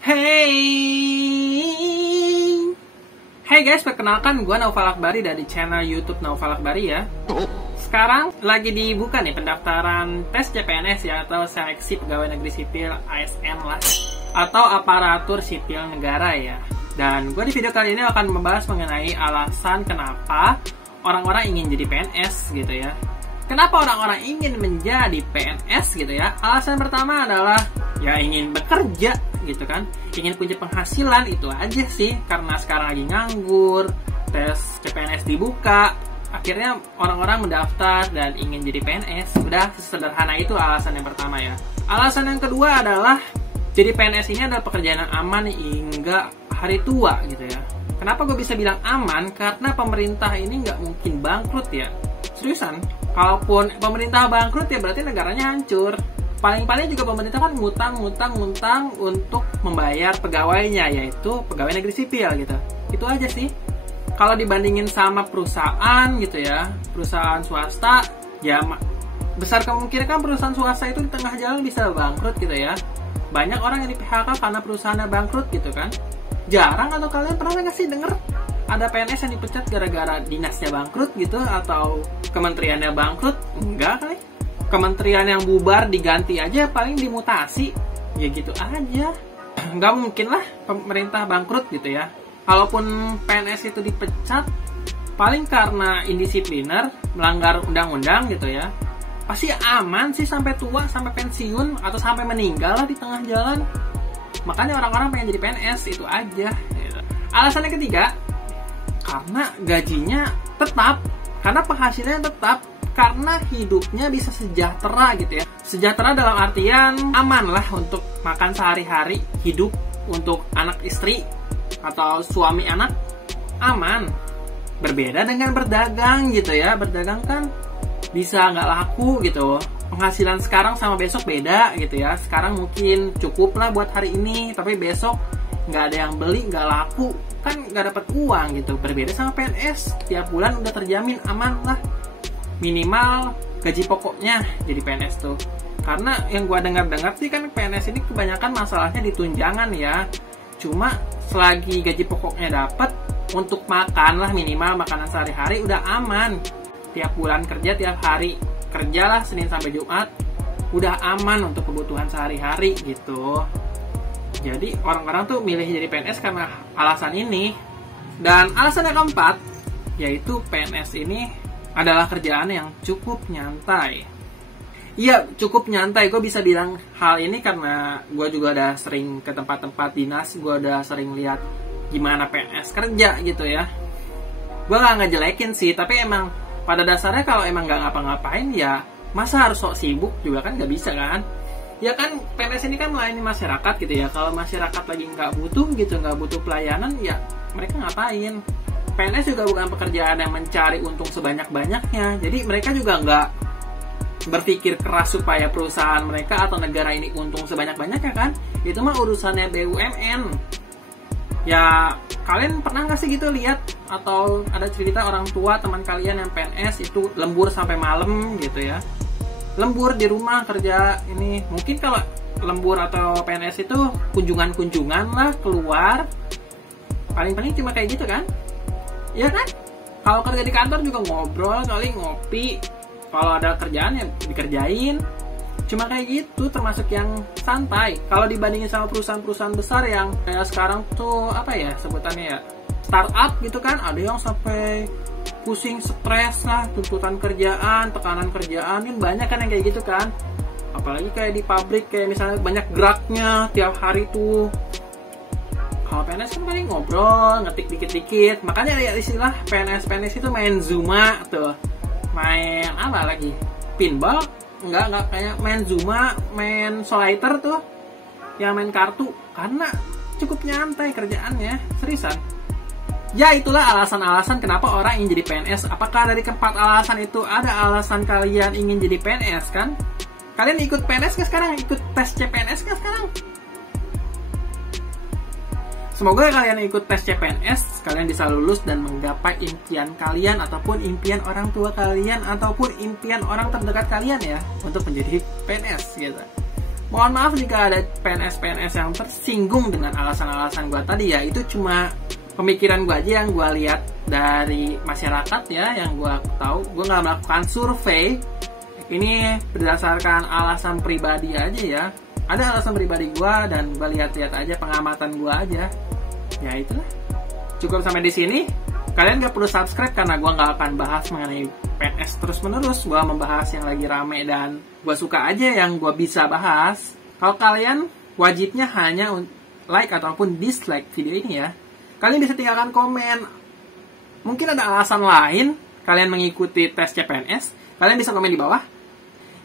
Hey guys, perkenalkan gue Naufal Akbari dari channel YouTube Naufal Akbari ya. Sekarang lagi dibuka nih pendaftaran tes CPNS ya, atau seleksi pegawai negeri sipil ASN lah, atau aparatur sipil negara ya. Dan gue di video kali ini akan membahas mengenai alasan kenapa orang-orang ingin jadi PNS gitu ya. Kenapa orang-orang ingin menjadi PNS gitu ya? Alasan pertama adalah ya ingin bekerja gitu kan, ingin punya penghasilan, itu aja sih. Karena sekarang lagi nganggur, tes CPNS dibuka, akhirnya orang-orang mendaftar dan ingin jadi PNS. Udah sesederhana itu alasan yang pertama ya. Alasan yang kedua adalah jadi PNS ini adalah pekerjaan yang aman hingga hari tua gitu ya. Kenapa gue bisa bilang aman? Karena pemerintah ini nggak mungkin bangkrut ya. Seriusan, kalaupun pemerintah bangkrut ya berarti negaranya hancur. Paling-paling juga pemerintah kan ngutang untuk membayar pegawainya, yaitu pegawai negeri sipil gitu. Itu aja sih. Kalau dibandingin sama perusahaan gitu ya, perusahaan swasta, ya besar kemungkinan kan perusahaan swasta itu di tengah jalan bisa bangkrut gitu ya. Banyak orang yang di PHK karena perusahaannya bangkrut gitu kan. Jarang, atau kalian pernah nggak sih denger ada PNS yang dipecat gara-gara dinasnya bangkrut gitu, atau kementeriannya bangkrut? Enggak kali. Kementerian yang bubar diganti aja paling dimutasi, ya gitu aja. Nggak mungkin lah pemerintah bangkrut gitu ya. Kalaupun PNS itu dipecat, paling karena indisipliner, melanggar undang-undang gitu ya. Pasti aman sih sampai tua, sampai pensiun, atau sampai meninggal lah di tengah jalan. Makanya orang-orang pengen jadi PNS, itu aja gitu. Alasan yang ketiga, karena gajinya tetap, karena penghasilannya tetap, karena hidupnya bisa sejahtera gitu ya. Sejahtera dalam artian aman lah untuk makan sehari-hari, hidup untuk anak istri atau suami anak aman. Berbeda dengan berdagang gitu ya. Berdagang kan bisa nggak laku gitu. Penghasilan sekarang sama besok beda gitu ya. Sekarang mungkin cukup lah buat hari ini, tapi besok nggak ada yang beli, nggak laku, kan nggak dapat uang gitu. Berbeda sama PNS, tiap bulan udah terjamin aman lah, minimal gaji pokoknya jadi PNS tuh. Karena yang gua dengar-dengar sih kan PNS ini kebanyakan masalahnya di tunjangan ya. Cuma selagi gaji pokoknya dapat, untuk makan lah minimal makanan sehari-hari udah aman. Tiap bulan kerja, tiap hari kerjalah Senin sampai Jumat, udah aman untuk kebutuhan sehari-hari gitu. Jadi orang-orang tuh milih jadi PNS karena alasan ini. Dan alasan yang keempat, yaitu PNS ini adalah kerjaan yang cukup nyantai. Iya, cukup nyantai. Gue bisa bilang hal ini karena gue juga udah sering ke tempat-tempat dinas, gue udah sering lihat gimana PNS kerja gitu ya. Gue gak ngejelekin sih, tapi emang pada dasarnya kalau emang gak ngapa-ngapain ya masa harus sok sibuk juga kan gak bisa kan. Ya kan PNS ini kan melayani masyarakat gitu ya. Kalau masyarakat lagi gak butuh gitu, gak butuh pelayanan, ya mereka ngapain. PNS juga bukan pekerjaan yang mencari untung sebanyak-banyaknya. Jadi mereka juga nggak berpikir keras supaya perusahaan mereka atau negara ini untung sebanyak-banyaknya kan. Itu mah urusannya BUMN. Ya kalian pernah nggak sih gitu lihat atau ada cerita orang tua teman kalian yang PNS itu lembur sampai malam gitu ya. Lembur di rumah kerja ini. Mungkin kalau lembur atau PNS itu kunjungan-kunjungan lah keluar. Paling-paling cuma kayak gitu kan. Ya kan? Kalau kerja di kantor juga ngobrol kali, ngopi. Kalau ada kerjaan ya dikerjain. Cuma kayak gitu, termasuk yang santai. Kalau dibandingin sama perusahaan-perusahaan besar yang kayak sekarang tuh apa ya sebutannya ya, startup gitu kan, ada yang sampai pusing, stres lah, tuntutan kerjaan, tekanan kerjaan, kan banyak kan yang kayak gitu kan. Apalagi kayak di pabrik, kayak misalnya banyak geraknya tiap hari tuh. Kalau PNS kan paling ngobrol, ngetik dikit-dikit. Makanya ya istilah PNS itu main Zuma tuh. Main apa lagi? Pinball? Enggak kayak main Zuma, main Solitaire tuh. Yang main kartu. Karena cukup nyantai kerjaannya. Seriusan. Ya itulah alasan-alasan kenapa orang ingin jadi PNS. Apakah dari keempat alasan itu ada alasan kalian ingin jadi PNS kan? Kalian ikut PNS kan sekarang? Ikut tes CPNS kan sekarang? Semoga kalian ikut tes CPNS, kalian bisa lulus dan menggapai impian kalian ataupun impian orang tua kalian ataupun impian orang terdekat kalian ya untuk menjadi PNS gitu. Mohon maaf jika ada PNS-PNS yang tersinggung dengan alasan-alasan gue tadi ya. Itu cuma pemikiran gue aja yang gue lihat dari masyarakat ya, yang gue tahu. Gue nggak melakukan survei. Ini berdasarkan alasan pribadi aja ya. Ada alasan pribadi gue dan gue lihat-lihat aja, pengamatan gue aja. Ya itulah. Cukup sampai di sini. Kalian gak perlu subscribe karena gue gak akan bahas mengenai PNS terus-menerus. Gue membahas yang lagi rame dan gue suka aja yang gue bisa bahas. Kalau kalian wajibnya hanya like ataupun dislike video ini ya. Kalian bisa tinggalkan komen. Mungkin ada alasan lain kalian mengikuti tes CPNS. Kalian bisa komen di bawah.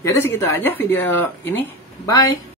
Jadi segitu aja video ini. Bye!